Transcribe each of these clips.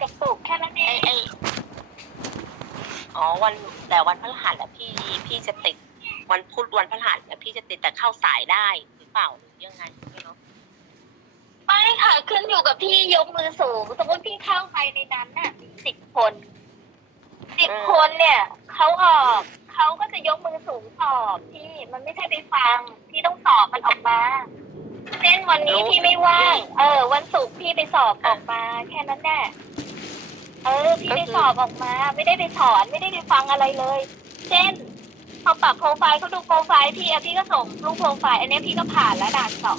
กับศุกร์แค่นั้นเอไองไออ๋อวันแต่วันพฤหัสอะพี่พี่จะติด วันพุธวันพฤหัสอะพี่จะติดแต่เข้าสายได้หรือเปล่าหรือยังไงไม่รู้ไม่ค่ะขึ้นอยู่กับพี่ยกมือสูงสมมติพี่เข้าไปในนั้นน่ะมีสิบคนสิบคนเนี่ยเขาออกเขาก็จะยกมือสูงตอบพี่มันไม่ใช่ไปฟังพี่ต้องตอบมันออกมา เช่นวันนี้พี่ไม่ว่าง เออ วันศุกร์พี่ไปสอบออกมา แค่นั้นแหละเออพี่ไปสอบออกมา ไม่ได้ไปสอนไม่ได้ไปฟังอะไรเลย เช่นพอปรับโปรไฟล์เขาดูโปรไฟล์พี่อะพี่ก็ส่งรูปโปรไฟล์อันเนี้ยพี่ก็ผ่านแล้วด่านสอง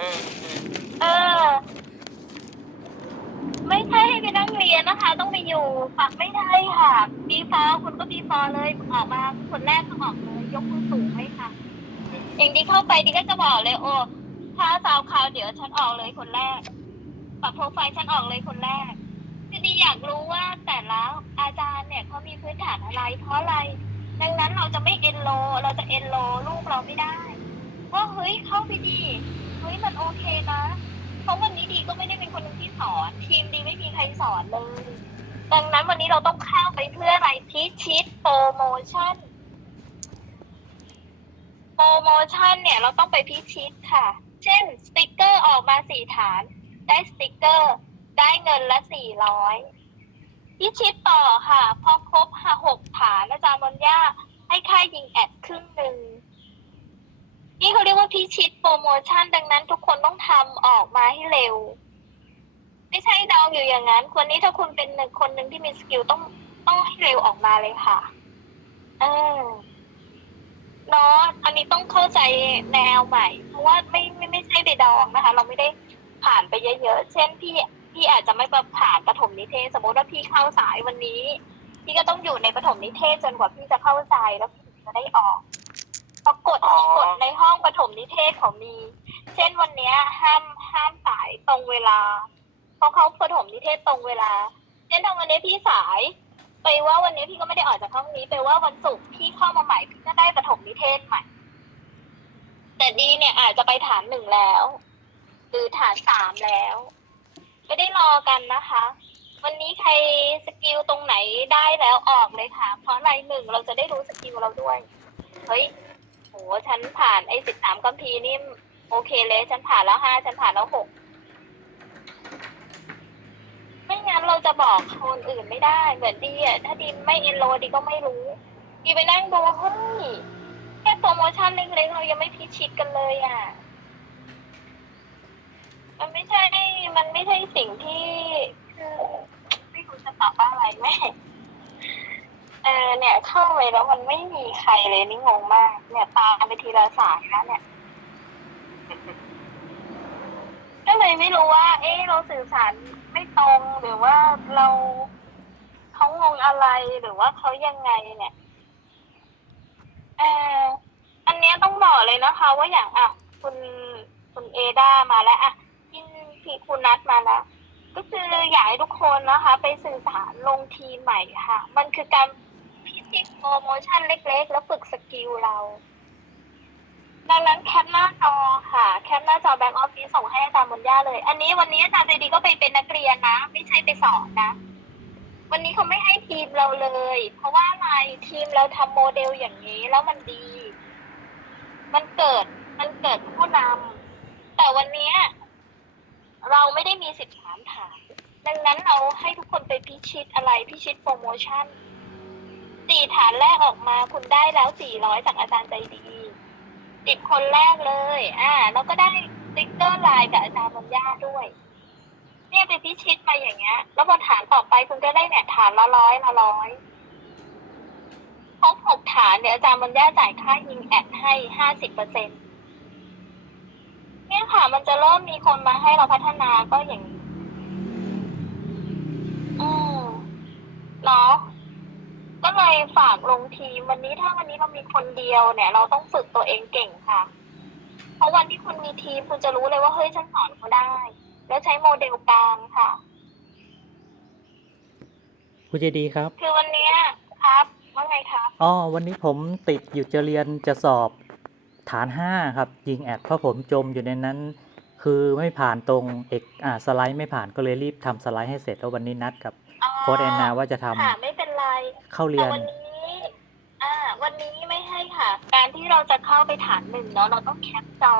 อืมอืมเออ ไม่ใช่ให้ไปนั่งเรียนนะคะ ต้องไปอยู่ฝักไม่ได้ค่ะบีฟอคุณก็บีฟอเลยออกมาคนแรกก็ออกเลยยกมือสูงไหมค่ะอย่างดีเข้าไปดีก็จะบอกเลยโอ้ ถ้าสาวขาวเดี๋ยวฉันออกเลยคนแรก ปรับโปรไฟล์ฉันออกเลยคนแรกคือดีอยากรู้ว่าแต่ละอาจารย์เนี่ยเขามีพื้นฐานอะไร เพราะอะไร ดังนั้นเราจะไม่เอ็นโล เราจะเอ็นโลลูกเราไม่ได้ว่าเฮ้ยเข้าไปดีเฮ้ยมันโอเคนะเพราะวันนี้ดีก็ไม่ได้เป็นคนหนึ่งที่สอน ทีมดีไม่มีใครสอนเลย ดังนั้นวันนี้เราต้องเข้าไปเพื่ออะไรพิชิตโปรโมชั่นโปรโมชั่นเนี่ยเราต้องไปพิชิตค่ะ เช่น สติกเกอร์ออกมาสี่ฐาน ได้สติกเกอร์ ได้เงินละสี่ร้อยพิชิตต่อค่ะ พอครบหกฐานอาจารย์บนยาให้ค่ายิงแอดครึ่งหนึ่งนี่เขาเรียกว่าพิชิตโปรโมชั่นดังนั้นทุกคนต้องทำออกมาให้เร็ว ไม่ใช่เดาอยู่อย่างนั้น คนนี้ถ้าคุณเป็นหนึ่งคนหนึ่งที่มีสกิลต้องต้องให้เร็วออกมาเลยค่ะ เออ เนาะอันนี้ต้องเข้าใจแนวใหม่ เพราะว่าไม่ไม่ไม่ใช่ไปดองนะคะ เราไม่ได้ผ่านไปเยอะๆ เช่นพี่พี่อาจจะไม่มาผ่านปฐมนิเทศ สมมติว่าพี่เข้าสายวันนี้ พี่ก็ต้องอยู่ในปฐมนิเทศจนกว่าพี่จะเข้าใจแล้วพี่ถึงจะได้ออกเพราะกฎมีกฎในห้องปฐมนิเทศของมี เช่นวันนี้ห้ามห้ามสายตรงเวลา เพราะเขาปฐมนิเทศตรงเวลา เช่นถ้าวันนี้พี่สาย ไปว่าวันนี้พี่ก็ไม่ได้ออกจากห้องนี้ไปว่าวันศุกร์พี่เข้ามาใหม่พี่ก็ได้ปฐมนิเทศใหม่ แต่ดีเนี่ยอาจจะไปฐานหนึ่งแล้ว หรือฐานสามแล้ว ไม่ได้รอกันนะคะ วันนี้ใครสกิลตรงไหนได้แล้วออกเลยค่ะ เพราะในหนึ่งเราจะได้รู้สกิลเราด้วย เฮ้ยโหฉันผ่านไอ้สิบสามกัมพีนี่โอเคเลย ฉันผ่านแล้วห้าฉันผ่านแล้วหก ไม่งั้นเราจะบอกคนอื่นไม่ได้ เหมือนดีอะถ้าดีไม่เอ็นโรดีก็ไม่รู้ ดีไปนั่งดูเฮ้ยแค่โปรโมชั่นเล็กๆเรายังไม่พิชิตกันเลยอะ มันไม่ใช่ มันไม่ใช่สิ่งที่คือไม่รู้จะตอบว่าอะไรแม่เออเนี่ย เข้าไปแล้วมันไม่มีใครเลยนี่งงมาก เนี่ยตามไปทีละสายแล้วเนี่ย ก็ เลยไม่รู้ว่า เอ๊ะเราสื่อสารไม่ตรงหรือว่าเราเขางงอะไรหรือว่าเขายังไงเนี่ยเอออันเนี้ยต้องบอกเลยนะคะ ว่าอย่างอะคุณคุณเอดามาแล้วอะพี่พี่คุณนัดมาแล้ว ก็คืออยากให้ทุกคนนะคะ ไปสื่อสารลงทีใหม่ค่ะ มันคือการพิชิตโปรโมชั่นเล็ก ๆ แล้วฝึกสกิลเรา ดังนั้นแคปหน้าจอค่ะ แคปหน้าจอแบ็กออฟฟิศส่งให้อาจารย์บนย่าเลย อันนี้วันนี้อาจารย์ใจดีก็ไปเป็นนักเรียนนะ ไม่ใช่ไปสอนนะ วันนี้เขาไม่ให้ทีมเราเลย เพราะว่าอะไรทีมเราทำโมเดลอย่างนี้แล้วมันดี มันเกิดมันเกิดผู้นำแต่วันนี้เราไม่ได้มีสิทธิ์ถามถามดังนั้นเราให้ทุกคนไปพิชิตอะไรพิชิตโปรโมชั่นสี่ฐานแรกออกมาคุณได้แล้วสี่ร้อยจากอาจารย์ใจดี สิบคนแรกเลย อ่า แล้วก็ได้สติ๊กเกอร์ไลน์กับอาจารย์บนย่าด้วย เนี่ยไปพิชิตไปอย่างเงี้ย แล้วพอฐานต่อไปคุณก็ได้เนี่ยฐานละร้อยละร้อยครบหกฐานเดี๋ยวอาจารย์บนย่าจ่ายค่ายิงแอดให้ห้าสิบเปอร์เซ็นต์เนี่ยค่ะ มันจะเริ่มมีคนมาให้เราพัฒนาก็อย่างนี้อืมเนาะ ก็เลยฝากลงทีมวันนี้ถ้าวันนี้เรามีคนเดียวเนี่ย เราต้องฝึกตัวเองเก่งค่ะ เพราะวันที่คุณมีทีมคุณจะรู้เลยว่าเฮ้ยฉันสอนเขาได้ แล้วใช้โมเดลกลางค่ะ คุณเจดีครับ คือวันเนี้ยครับว่าไงครับอ๋อวันนี้ผมติดอยู่จะเรียนจะสอบฐานห้าครับ ยิงแอดเพราะผมจมอยู่ในนั้น คือไม่ผ่านตรงเอกอ่าสไลด์ไม่ผ่านก็เลยรีบทำสไลด์ให้เสร็จแล้ววันนี้นัดกับอ๋อโค้ดแอนนาว่าจะทำค่ะไม่เป็นไร เข้าเรีแต่ยนวันนี้อ่า วันนี้ไม่ให้ค่ะ การที่เราจะเข้าไปฐานหนึ่งเนาะเราต้องแคปจอ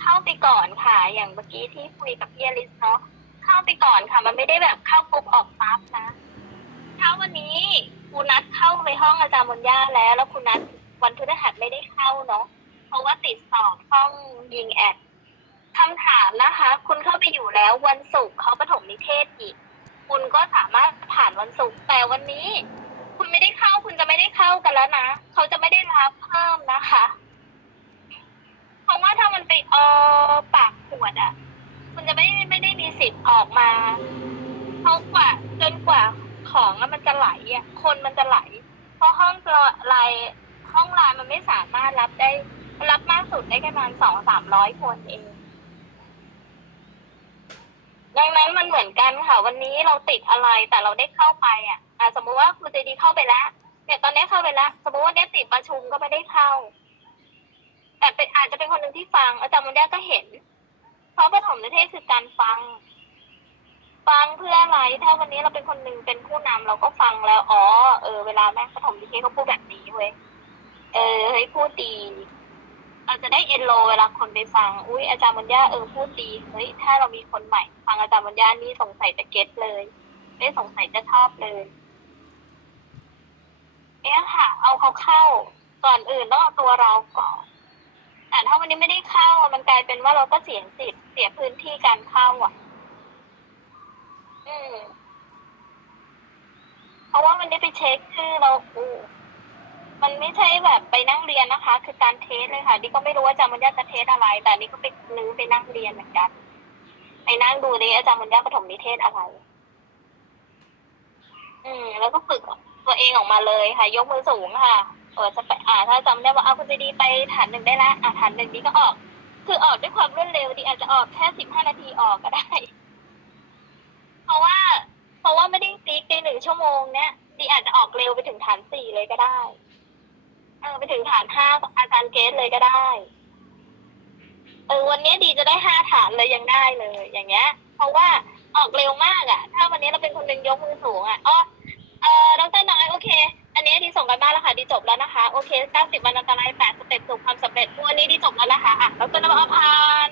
เข้าไปก่อนค่ะ อย่างเมื่อกี้ที่คุยกับพี่อลิสเนาะเข้าไปก่อนค่ะ มันไม่ได้แบบเข้าปุ๊บออกปั๊บนะถ้าวันนี้คุณนัดเข้าไปห้องอาจารย์มนย่าแล้ว แล้วคุณนัดวันพฤหัสไม่ได้เข้าเนาะเพราะว่าติดสอบห้องยิงแอดคำถามนะคะ คุณเข้าไปอยู่แล้ววันศุกร์เขาปฐมนิเทศอีก คุณก็สามารถผ่านวันศุกร์แต่วันนี้ คุณไม่ได้เข้าคุณจะไม่ได้เข้ากันแล้วนะเขาจะไม่ได้รับเพิ่มนะคะ เพราะว่าถ้ามันไปออปากขวดอะ คุณจะไม่ไม่ได้มีสิทธิ์ออกมาเพรากว่าจนกว่าของมันจะไหลอะคนมันจะไหล เพราะห้องไลน์ห้องไลน์มันไม่สามารถรับได้ รับมากสุดได้แค่ประมาณสองสามร้อยคนเอง ดังนั้นมันเหมือนกันค่ะ วันนี้เราติดอะไรแต่เราได้เข้าไปอะอะสมมุติว่าคุณเจดีเข้าไปแล้วเนี่ยตอนนี้เข้าไปแล้วสมมุติว่าเนี่ยติดประชุมก็ไม่ได้เข้า แต่เป็นอาจจะเป็นคนหนึ่งที่ฟัง อาจารย์มุนยาก็เห็น เพราะปฐมนิเทศคือการฟัง ฟังเพื่ออะไร ถ้าวันนี้เราเป็นคนหนึ่งเป็นผู้นำเราก็ฟังแล้วอ๋อเออเวลาแม่ปฐมนิเทศเขาพูดแบบนี้เว้ยเออเฮ้ยพูดดี เราจะได้เอ็นโลเวลาคนไปฟัง อุ้ยอาจารย์มัญญาเออพูดดีเฮ้ยถ้าเรามีคนใหม่ฟังอาจารย์มัญญานี่สงสัยจะเก็ตเลย ไม่สงสัยจะชอบเลยเนี่ยค่ะ เอาเขาเข้าก่อนอื่นต้องเอาตัวเราก่อนแต่ถ้าวันนี้ไม่ได้เข้ามันกลายเป็นว่าเราก็เสียสิทธิ์เสียพื้นที่การเข้าอะ อืมเพราะว่ามันได้ไปเช็คชื่อเราอู้ มันไม่ใช่แบบไปนั่งเรียนนะคะ คือการเทสเลยค่ะนี่ก็ไม่รู้ว่าอาจารย์มันยาจะเทสอะไร แต่นี่ก็ไปนื้อไปนั่งเรียนเหมือนกันไปนั่งดูเลยอาจารย์มันยาปฐมนิเทศอะไร อืม แล้วก็ฝึกตัวเองออกมาเลยค่ะ ยกมือสูงค่ะเออจะไปอ่า ถ้าจำได้ว่าเอาคุณจะดีไปฐานหนึ่งได้ละอ่าฐานหนึ่งนี้ก็ออก คือออกด้วยความรวดเร็วดีอาจจะออกแค่สิบห้านาทีออกก็ได้ เพราะว่า เพราะว่าไม่ได้ฟิกในหนึ่งชั่วโมงเนี้ยดีอาจจะออกเร็วไปถึงฐานสี่เลยก็ได้ เออไปถึงฐานห้าอาจารย์เกสเลยก็ได้ เออวันนี้ดีจะได้ห้าฐานเลยยังได้เลย อย่างเงี้ย เพราะว่าออกเร็วมากอะ่ะ ถ้าวันนี้เราเป็นคนหนึ่งยกมือสูงอะ่ะอ๋อเออดรน้อยโอเค อันนี้ดีส่งกันบ้านแล้วค่ะดีจบแล้วนะคะ โอเคเก้าสิบวันอันตรายแปดสเต็ปสู่ความสำเร็จวันนี้ดีจบแล้วนะคะอะดรน้อยเอาผ่าน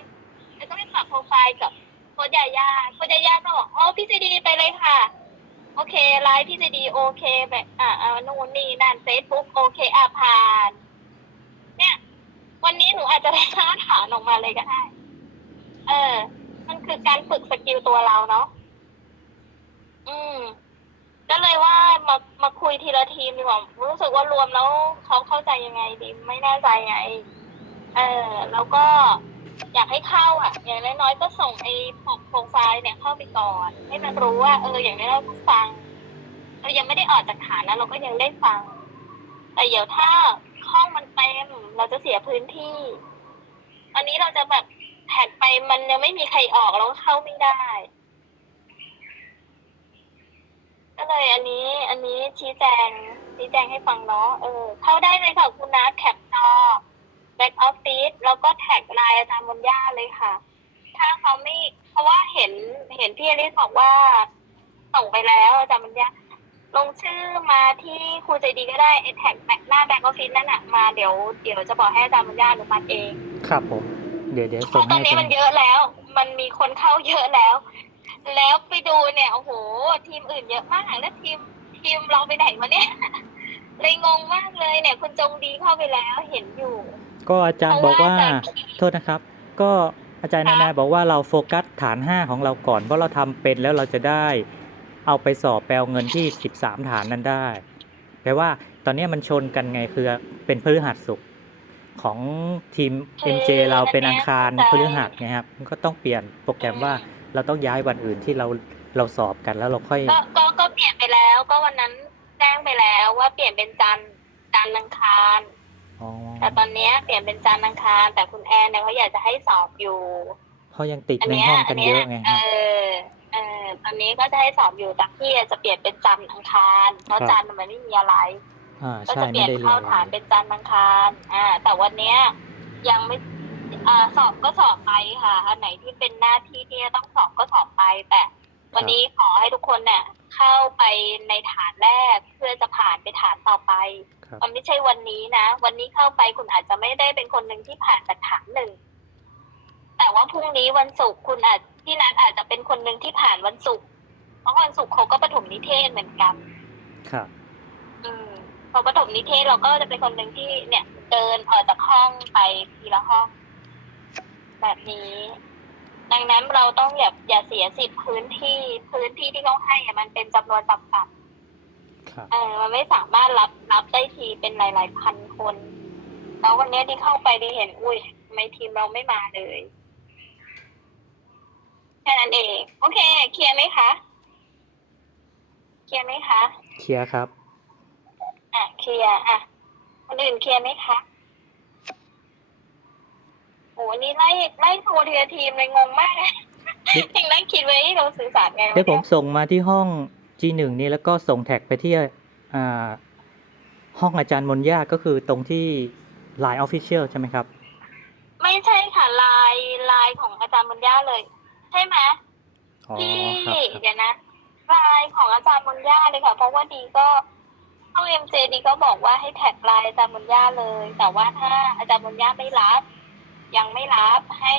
แล้วก็ไปปรับโปรไฟล์กับโค้ชยาย่าโค้ชยาย่าก็บอกอ๋อพี่ซีดีไปเลยค่ะ โอเคไลฟ์พี่จะดีโอเคแบบอ่าอ่านู่นนี่นั่นเฟซบุ๊กโอเคอะผ่าน เนี่ย วันนี้หนูอาจจะได้ค่าฐานออกมาเลยก็ได้ เออ มันคือการฝึกสกิลตัวเราเนาะอืมก็เลยว่ามามาคุยทีละทีมดีกว่ารู้สึกว่ารวมแล้วเขาเข้าใจยังไงดี ไม่แน่ใจไง เออ แล้วก็ อยากให้เข้าอะ อย่างน้อยๆก็ส่งไอ้โปรไฟล์เนี่ยเข้าไปก่อน ให้มันรู้ว่า เออ อย่างนี้เราก็ฟังเรายังไม่ได้ออกจากฐานนะเราก็ยังได้ฟัง แต่เดี๋ยวถ้าห้องมันเต็มเราจะเสียพื้นที่ อันนี้เราจะแบบแท็กไปมันยังไม่มีใครออกเราก็เข้าไม่ได้ ก็เลยอันนี้ อันนี้ชี้แจงชี้แจงให้ฟังเนาะเออ เข้าได้เลยค่ะคุณนัทแคปจอ แบ็กออฟฟิศแล้วก็แท็กไลน์อาจารย์บนย่าเลยค่ะ ถ้าเขาไม่เพราะว่าเห็นเห็นพี่อลิสบอกว่า ส่งไปแล้วอาจารย์บรรยาลงชื่อมาที่ครูใจดีก็ได้ไอแท็กแบ็คหน้าแบ็กออฟฟิศนั่นน่ะมาเดี๋ยวเดี๋ยวจะบอกให้อาจารย์บรรยาอนุมัติเอง ครับผม เดี๋ยวเดี๋ยวเพส่งราะตอให้นนี้อาจารมันย์เยอะแล้ว มันมีคนเข้าเยอะแล้ว แล้วไปดูเนี่ยโอ้โห ทีมอื่นเยอะมากแล้วทีมทีมเราไปไหนมาเนี่ย เลยงงมากเลยเนี่ยคุณจงดีเข้าไปแล้วเห็นอยู่ ก็อาจารย์บอกว่าเพราะว่าอาจารย์คิดโทษนะครับ ก็อาจารย์ครันาบนาบอกว่าเราโฟกัสฐาน 5 ของเราก่อน เพราะเราทำเป็นแล้วเราจะได้เอาไปสอบแปลเงินที่ 13 ฐานนั้นได้แปลว่าตอนนี้มันชนกันไงคือเป็นพฤหัสศุกร์ของทีม MJ เราเป็นอังคารพฤหัสไงครับมันก็ต้องเปลี่ยนโปรแกรมว่าเราต้องย้ายวันอื่นที่เราเราสอบกันแล้วเราค่อยก็ก็ก็เปลี่ยนไปแล้ว ก็วันนั้นแจ้งไปแล้วว่าเปลี่ยนเป็นจันทร์จันทร์อังคาร อ๋อแต่ตอนเนี้ยเปลี่ยนเป็นจันทร์อังคารแต่คุณแอนเนี่ยเขาอยากจะให้สอบอยู่ เพราะยังติดอันในเนี้ยห้องอักันเนี้เยยอะไงเอครับ อเออตอนนี้ก็จะให้สอบอยู่แต่พี่จะเปลี่ยนเป็นจันทร์อังคารเพราะครับ จันทร์มันไม่มีอะไร อ่าก็ใช่จะเปไม่ลี่ยนได้เรียเข้านอะไรฐานเป็นจันทร์อังคารอ่า แต่วันเนี้ยยังไม่อ่าสอบก็สอบไปค่ะ อันไหนที่เป็นหน้าที่ที่จะต้องสอบก็สอบไป แต่วันนี้ขอให้ทุกคนเนี่ยเข้าไปในฐานแรกเพื่อจะผ่านไปฐานต่อไปครับ มันไม่ใช่วันนี้นะ วันนี้เข้าไปคุณอาจจะไม่ได้เป็นคนหนึ่งที่ผ่านจากฐานหนึ่ง แต่ว่าพรุ่งนี้วันศุกร์คุณอาจที่นัดอาจจะเป็นคนหนึ่งที่ผ่านวันศุกร์เพราะวันศุกร์เขาก็ประถมนิเทศเหมือนกัน ครับ อืมพอประถมนิเทศเราก็จะเป็นคนหนึ่งที่เนี่ย เดินออกจากห้องไปทีละห้อง แบบนี้ ดังนั้นเราต้องอย่าอย่าเสียสิทธิ์พื้นที่พื้นที่ที่เขาให้อะมันเป็นจำนวนจำกัดครับ เออมันไม่สามารถรับรับได้ทีเป็นหลาย ๆ พันคน แล้ววันเนี้ยที่เข้าไปดีเห็น อุ้ยทำไมทีมเราไม่มาเลยแค่นั้นเอง โอเค เคลียร์ไหมคะ เคลียร์ไหมคะ เคลียร์ครับ อะ เคลียร์ อะ คนอื่นเคลียร์ไหมคะโหนี่ไล่ไล่โทรทีละทีมเลยงงมากยังนั่งคิดไว้เราสื่อสารไงวะเดี๋ยวผมนี่ส่งมาที่ห้อง G1 นี้แล้วก็ส่งแท็กไปที่อ่าห้องอาจารย์มนยาก็คือตรงที่ Line Official ใช่ไหมครับ ไม่ใช่ค่ะลายลายของอาจารย์บุญญาเลย ใช่ไหมอ๋อพี่ครับครับเดี๋ยวนะลายของอาจารย์บุญญาเลยค่ะ เพราะว่าดีก็ห้องเอ็มเจดีก็บอกว่าให้แท็กลายอาจารย์บุญญาเลย แต่ว่าถ้าอาจารย์บุญญาไม่รับ ยังไม่รับให้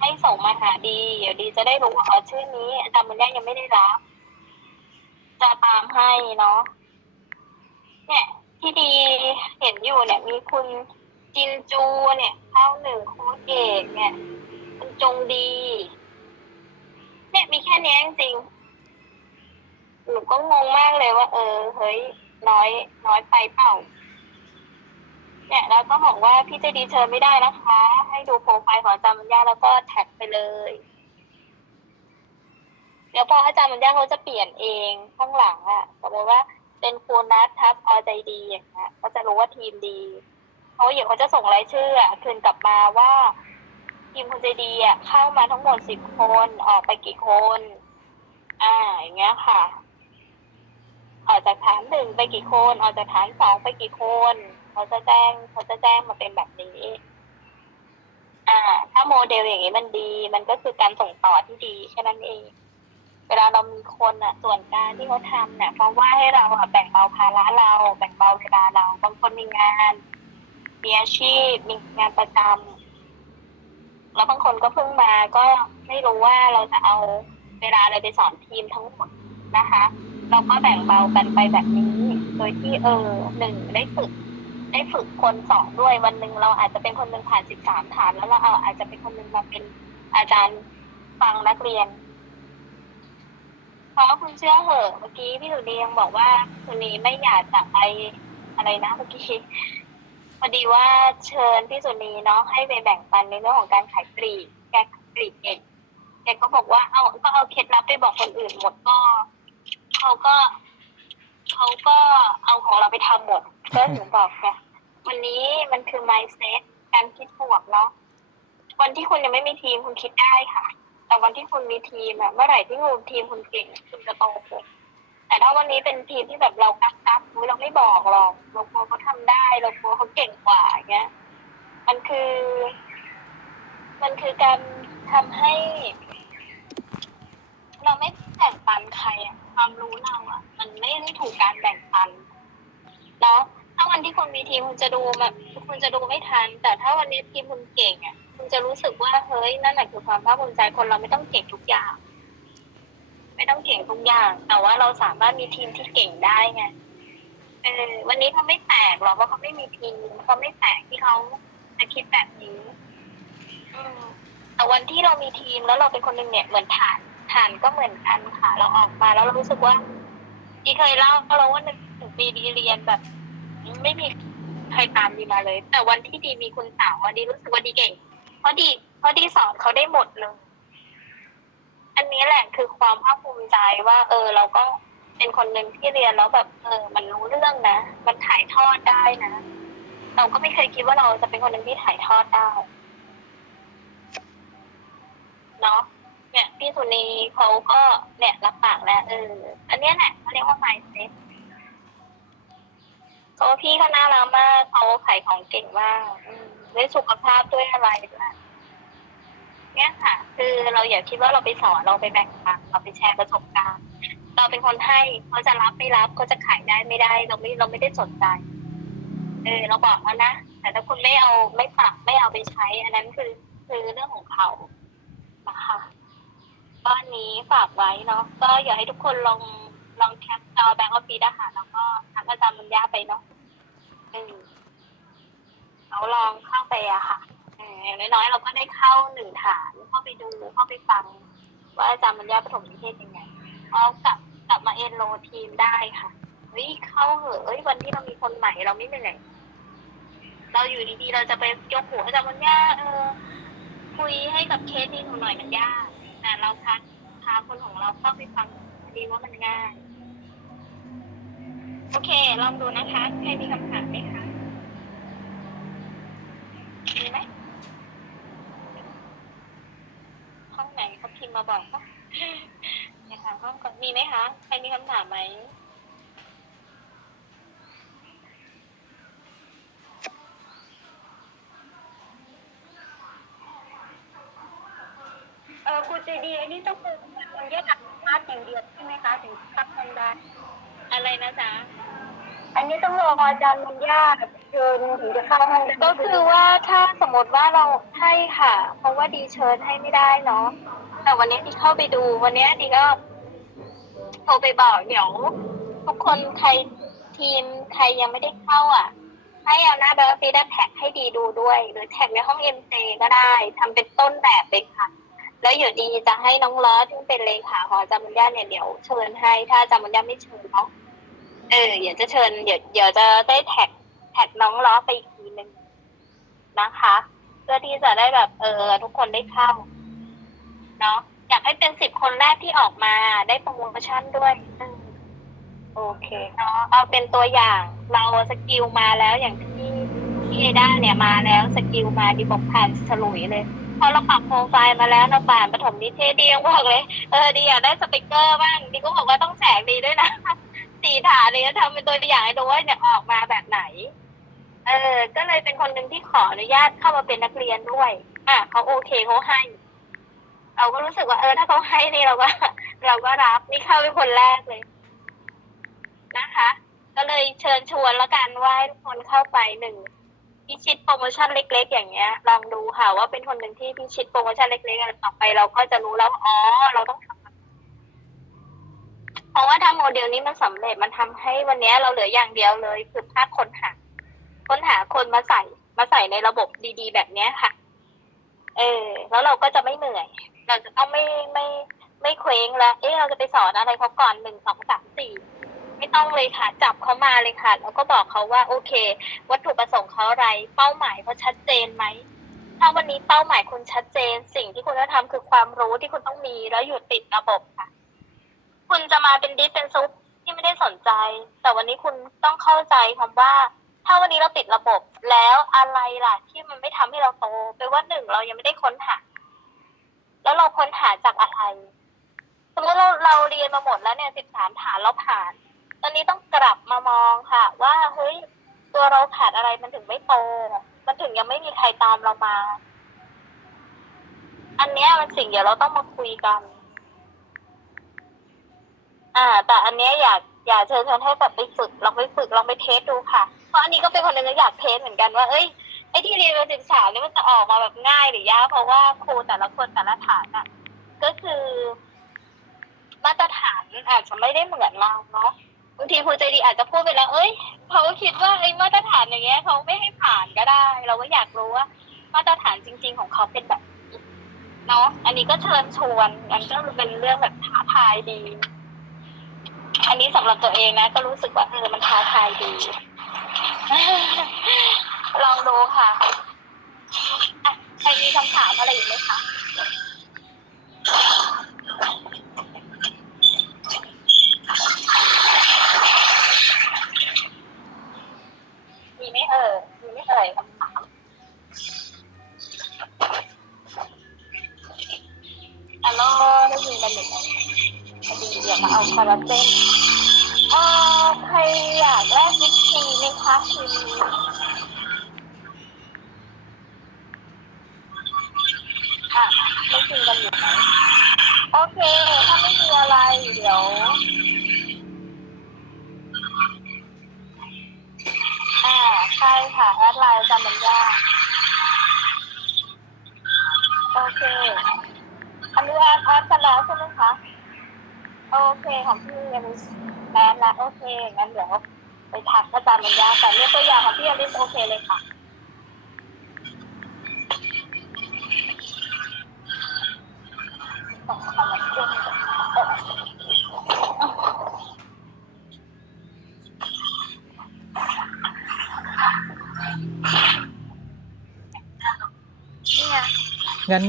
ให้ส่งมาหาดี เดี๋ยวดีจะได้รู้ว่าอ๋อชื่อนี้อาจารย์บุญญายังไม่ได้รับ จะตามให้เนาะเนี่ยที่ดีเห็นอยู่เนี่ย มีคุณจินจูเนี่ยเข้าหนึ่งโค้ดเอกเนี่ยคุณจงดี เนี่ยมีแค่นี้จริงหนูก็งงมากเลยว่า เออเฮ้ยน้อยน้อยไปเปล่า เนี่ยแล้วก็บอกว่าพี่เจดีเชิญไม่ได้นะคะ ให้ดูโปรไฟล์ของจารย์มัญญาแล้วก็แท็กไปเลย ดี๋ยวพออาจารย์มัญญาเขาจะเปลี่ยนเองข้างหลังอะสมมติว่าเป็นครูนัททับอใจดีอย่างเงี้ยก็จะรู้ว่าทีมดีเพราะว่าเดี๋ยวเขาจะส่งรายชื่ออะคืนกลับมาว่า ทีมคุณใจดีอะเข้ามาทั้งหมดสิบคนออกไปกี่คน อ่าอย่างเงี้ยค่ะ ออกจากฐานหนึ่งไปกี่คน ออกจากฐานสองไปกี่คนเขาจะแจ้งเขาจะแจ้งมาเป็นแบบนี้อ่า ถ้าโมเดลอย่างนี้มันดี มันก็คือการส่งต่อที่ดีแค่นั้นเอง เวลาเรามีคนอะ ส่วนการที่เขาทำเนี่ยเพราะว่าให้เราอะแบ่งเบาภาระเรา แบ่งเบาเวลาเราบางคนมีงานมีอาชีพมีงานประจำแล้วบางคนก็เพิ่งมาก็ไม่รู้ว่าเราจะเอาเวลาอะไรไปสอนทีมทั้งหมดนะคะ เราก็แบ่งเบากันไปแบบนี้ โดยที่เออหนึ่งได้ฝึกได้ฝึกคนสอนด้วยวันหนึ่งเราอาจจะเป็นคนหนึ่งผ่านสิบสามฐาน แล้วเราเอาอาจจะเป็นคนหนึ่งมาเป็นอาจารย์ฟังนักเรียน เพราะคุณเชื่อเหอะเมื่อกี้พี่สุนียังบอกว่าคุณนีไม่อยากจะไปอะไรนะเมื่อกี้พอดีว่าเชิญพี่สุนีเนาะให้ไปแบ่งปันในเรื่องของการขายปลีกแกขายปลีกเองแกก็บอกว่าเอาก็เอาเคล็ดลับไปบอกคนอื่นหมดก็เขาก็เขาก็เอาของเราไปทำหมดก็ถึงบอกไงวันนี้มันคือ mindset การคิดบวกเนาะวันที่คุณยังไม่มีทีมคุณคิดได้ค่ะ แต่วันที่คุณมีทีมอะเมื่อไหร่ที่คุณทีมคุณเก่งคุณจะโตขึ้นแต่ถ้าวันนี้เป็นทีมที่แบบเรากักกักเราไม่บอกหรอกเรากลัวเขาทำได้เรากลัวเขาเก่งกว่าเงี้ย มันคือ มันคือการทำให้ เราไม่แบ่งปันใครอะความรู้เราอะมันไม่ได้ถูกการแบ่งปันเนาะถ้าวันที่คุณมีทีมคุณจะดูแบบคุณจะดูไม่ทัน แต่ถ้าวันนี้ทีมคุณเก่งอะ คุณจะรู้สึกว่าเฮ้ยนั่นแหละคือความภาคภูมิใจคนเราไม่ต้องเก่งทุกอย่าง ไม่ต้องเก่งทุกอย่าง แต่ว่าเราสามารถมีทีมที่เก่งได้ไงเออวันนี้เขาไม่แตกหรอกเพราเขาไม่มีทีมเขาไม่แตกที่เขาจะคิดแบบนี้อืมแต่วันที่เรามีทีมแล้วเราเป็นคนหนึ่งเนี่ยเหมือนฐานฐานก็เหมือนกันค่ะ เราออกมาแล้วเรารู้สึกว่าดีเคยเล่าเราว่าหนึ่งถึงปีดีเรียนแบบ ไม่มีใครตามดีมาเลย แต่วันที่ดีมีคุณสาววันดีรู้สึกว่าดีเก่ง เพราะดีเพราะดีสอนเขาได้หมดเลย อันนี้แหละคือความภาคภูมิใจว่า เออ เราก็เป็นคนหนึ่งที่เรียนแล้วแบบ เออ มันรู้เรื่องนะ มันถ่ายทอดได้นะ เราก็ไม่เคยคิดว่าเราจะเป็นคนหนึ่งที่ถ่ายทอดได้เนาะเนี่ยพี่สุนีเขาก็เนี่ยรับปากแล้วเอออันเนี้ยแหละเขาเรียกว่า mindset เพราะว่าพี่เขาน่ารักมากเขาขายของเก่งมากอืม ด้วยสุขภาพด้วยอะไรด้วยเนี่ยค่ะ คือเราอย่าคิดว่าเราไปสอนเราไปแบ่งปันเราไปแชร์ประสบการณ์ เราเป็นคนให้เขาจะรับไม่รับเขาจะขายได้ไม่ได้ เราไม่เราไม่ได้สนใจเออเราบอกแล้วนะแต่ถ้าคุณไม่เอาไม่ปรับไม่เอาไปใช้ อันนั้นคือคือเรื่องของเขานะคะก็อันนี้ฝากไว้เนาะก็อยากให้ทุกคนลองลองแคปจอแบงก์ออฟฟิศอะคะแล้วก็ทักอาจารย์บุญญาไปเนาะเออ เราลองเข้าไปอะค่ะออย่างน้อยๆเราก็ได้เข้าหนึ่งฐานเข้าไปดูเข้าไปฟัง ว่าอาจารย์บุญญายปฐมนิเทศยังไงก็กลับกลับมาเอ็นโรทีมได้ค่ะเฮ้ยเข้าเหอะเอ้ยวันที่เรามีคนใหม่เราไม่เหนื่อยเราอยู่ดีๆเราจะไปยกหัวอาจารย์บุญญายเออคุยให้กับเคสนี้หนูหน่อยมันยากแต่เราพาพาคนของเราเข้าไปฟังดีว่ามันง่าย โอเค ลองดูนะคะ ใครมีคำถามไหมคะ มีไหม ห้องไหนเขาพิ มพ์มาบอกปะนะคะห้องก่อนมีไหมคะใครมีคำถามไหมเออครูเจดีอันนี้ต้องเป็นคนแยกอัตราอย่างเดียวใช่ไหมคะถึงพักกันได้อะไรนะจ๊ะอันนี้ต้องรออาจารย์มันยาก เชิญถึงจะเข้าห้องก็คือว่าถ้าสมมติว่าเราให้ค่ะ เพราะว่าดีเชิญให้ไม่ได้เนาะแต่วันนี้ดีเข้าไปดู วันนี้ดีก็โทรไปบอกเดี๋ยวทุกคนใครทีมใครยังไม่ได้เข้าอะ ให้เอาหน้าแบบฟีดแท็กให้ดีดูด้วย หรือแท็กในห้องเอ็มเก็ได้ทำเป็นต้นแบบเลยค่ะ แล้วเดี๋ยวดีจะให้น้องล้อที่เป็นเลขาของอาจารย์บุญญาเนี่ยเดี๋ยวเชิญให้ถ้าอาจารย์บุญญาไม่เชิญเนาะเออเดี๋ยวจะเชิญเดี๋ยวเดี๋ยวจะได้แท็ก แท็กน้องล้อไปอีกทีหนึ่งนะคะ เพื่อที่จะได้แบบเออ ทุกคนได้เข้าเนาะอยากให้เป็นสิบคนแรกที่ออกมาได้โปรโมชั่นด้วยโอเคเนาะเอาเป็นตัวอย่างเราสกิลมาแล้วอย่างที่ที่เอด้าเนี่ยมาแล้วสกิลมาดีบอกผ่านฉลุยเลยพอเราปรับโปรไฟล์มาแล้วเราผ่านปฐมนิเทศดียังบอกเลย เออดีอยากได้สปิเกอร์บ้างดีก็บอกว่าต้องแจกดีด้วยนะสี่ฐานเลยทำเป็นตัวอย่างให้ดูว่าเนี่ยออกมาแบบไหน เออ ก็เลยเป็นคนหนึ่งที่ขออนุญาตเข้ามาเป็นนักเรียนด้วย อะเขาโอเคเขาให้ เราก็รู้สึกว่าเออ ถ้าเขาให้นี่เราก็ เราก็รับนี่เข้าเป็นคนแรกเลย นะคะ ก็เลยเชิญชวนแล้วกันว่าทุกคนเข้าไปหนึ่งพิชิตโปรโมชั่นเล็ก ๆ อย่างเงี้ย ลองดูค่ะว่าเป็นคนหนึ่งที่พิชิตโปรโมชั่นเล็กๆต่อไปเราก็จะรู้แล้วอ๋อ เราต้องทำเพราะว่าถ้าโมเดลนี้มันสำเร็จมันทำให้วันนี้เราเหลืออย่างเดียวเลย คือภาคคนหา ค้นหาคนมาใส่มาใส่ในระบบดีๆ แบบเนี้ยค่ะ เออ แล้วเราก็จะไม่เหนื่อย เราจะต้องไม่ไม่ไม่เคว้งแล้ว เอ๊ะเราจะไปสอนอะไรเขาก่อนหนึ่งสองสามสี่ไม่ต้องเลยค่ะ จับเขามาเลยค่ะ แล้วก็บอกเขาว่า โอเค วัตถุประสงค์เขาอะไร เป้าหมายเขาชัดเจนไหม ถ้าวันนี้เป้าหมายคุณชัดเจน สิ่งที่คุณต้องทำคือความรู้ที่คุณต้องมีแล้วอยู่ติดระบบค่ะ คุณจะมาเป็นดิสเป็นซุปที่ไม่ได้สนใจ แต่วันนี้คุณต้องเข้าใจคำว่า ถ้าวันนี้เราติดระบบแล้วอะไรล่ะ ที่มันไม่ทำให้เราโตแปลว่าหนึ่งเรายังไม่ได้ค้นหา แล้วเราค้นหาจากอะไรสมมติเราเราเรียนมาหมดแล้วเนี่ยสิบสามฐานเราผ่าน ตอนนี้ต้องกลับมามองค่ะ ว่าเฮ้ยตัวเราขาดอะไรมันถึงไม่โต มันถึงยังไม่มีใครตามเรามา อันเนี้ยมันสิ่งเดี๋ยวเราต้องมาคุยกัน อ่า แต่อันเนี้ยอยาก อยากเชิญชวนให้แบบไปฝึกลองไปฝึกลองไปเทสดูค่ะ เพราะอันนี้ก็เป็นคนหนึ่งที่อยากเทสเหมือนกันว่าเอ้ยไอ้ที่เรียนมาสิบสามนี่ยมันจะออกมาแบบง่ายหรือยากเพราะว่าครูแต่ละคนแต่ละฐานอะ ก็คือมาตรฐานอาจจะไม่ได้เหมือนเราเนาะบางทีครูใจดีอาจจะพูดไปแล้วเอ้ยเขาก็คิดว่าไอ้มาตรฐานอย่างเงี้ยเขาไม่ให้ผ่านก็ได้ เราก็อยากรู้ว่า มาตรฐานจริง ๆ ของเขาเป็นแบบเนาะอันนี้ก็เชิญชวนมันก็เป็นเรื่องแบบท้าทายดี อันนี้สำหรับตัวเองนะ ก็รู้สึกว่าเออมันท้าทายดี ลองดูค่ะใครมีคำถามอะไรอีกไหมคะมีไหม่เอ่ยมีไหม่เอ่ยคำถามฮัลโหลได้ยินกันหรือเปล่า พอดีอยามาเอาคาราเต้เอ่ใครอยากแลกบิ๊กซีไหมคะคืนนี้ค่ะไม่คุยกันอยู่ไหมโอเค ถ้าไม่มีอะไรเดี๋ยวอ่าใช่ค่ะแอดไลน์จำมันยาก โอเคของพี่อลิสแอดแล้วโอเคงั้นเดี๋ยวไปทักอาจารย์มันยาแต่เรียกตัวอย่างของพี่อลิสโอเคเลยค่ะนี่ไงงั้น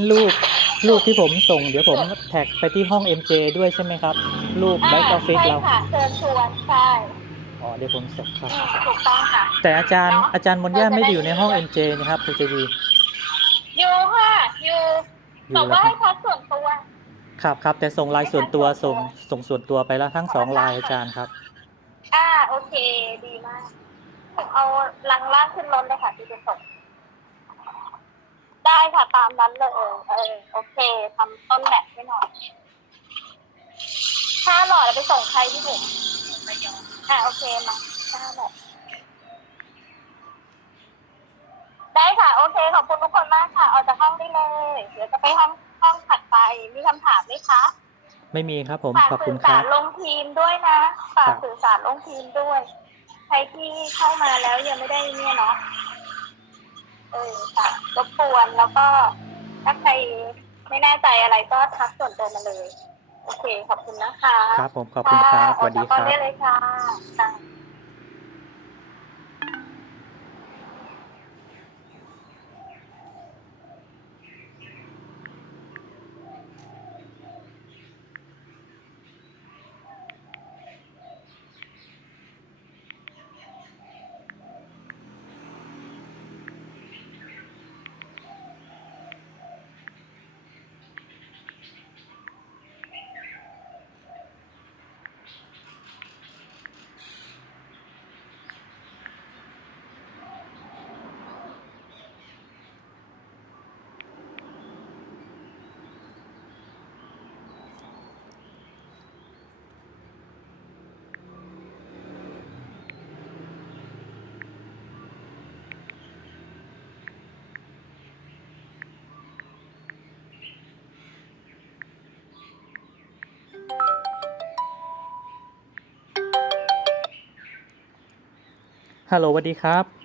รูปรูปที่ผมส่งเดี๋ยวผมแท็กไปที่ห้อง MJ ด้วยใช่ไหมครับ รูปแบ็กออฟฟิศใช่เราค่ะเชิญชวนใช่อ๋อเดี๋ยวผมส่งครับอืมถูกต้องค่ะ แต่อาจารย์เนอะอาจารย์มนย่าเราจะไม่ได้ได้อยู่ในห้อง MJ นะครับคุณเจดีอยู่ค่ะอยู่อยู่บอกแล้วว่าครัให้บพักส่วนตัวครับครับแต่ส่งไลน์ส่วนตัวส่งส่งส่วนตัวไปแล้วทั้งสองไลน์อาจารย์ครับอ่าโอเคดีมากเอาลังลากขึ้นรถเลยค่ะที่จะส่ง ได้ค่ะ ตามนั้นเลยเออเออโอเคทำต้นแบบให้หน่อยถ้าหล่อแล้วไปส่งใครที่ผมอ่าโอเคมาถ้าแบบได้ค่ะ โอเค ขอบคุณทุกคนมากค่ะ ออกจากห้องได้เลย เดี๋ยวจะไปห้องห้องถัดไป มีคำถามไหมคะ ไม่มีครับผมฝากขอบคุสื่ณอคสารัรบลงทีมด้วยนะฝากครับสื่อสารลงทีมด้วย ใครที่เข้ามาแล้วยังไม่ได้เนี่ยเนาะ เออค่ะรบกวนแล้วก็ถ้าใครไม่แน่ใจอะไรก็ทักส่วนตัวมาเลย โอเค ขอบคุณนะคะครับผมขอบคุณครับสวัสดีออกคจากห้องรับได้เลยค่ะค่ะ ฮัลโหลสวัสดีครับ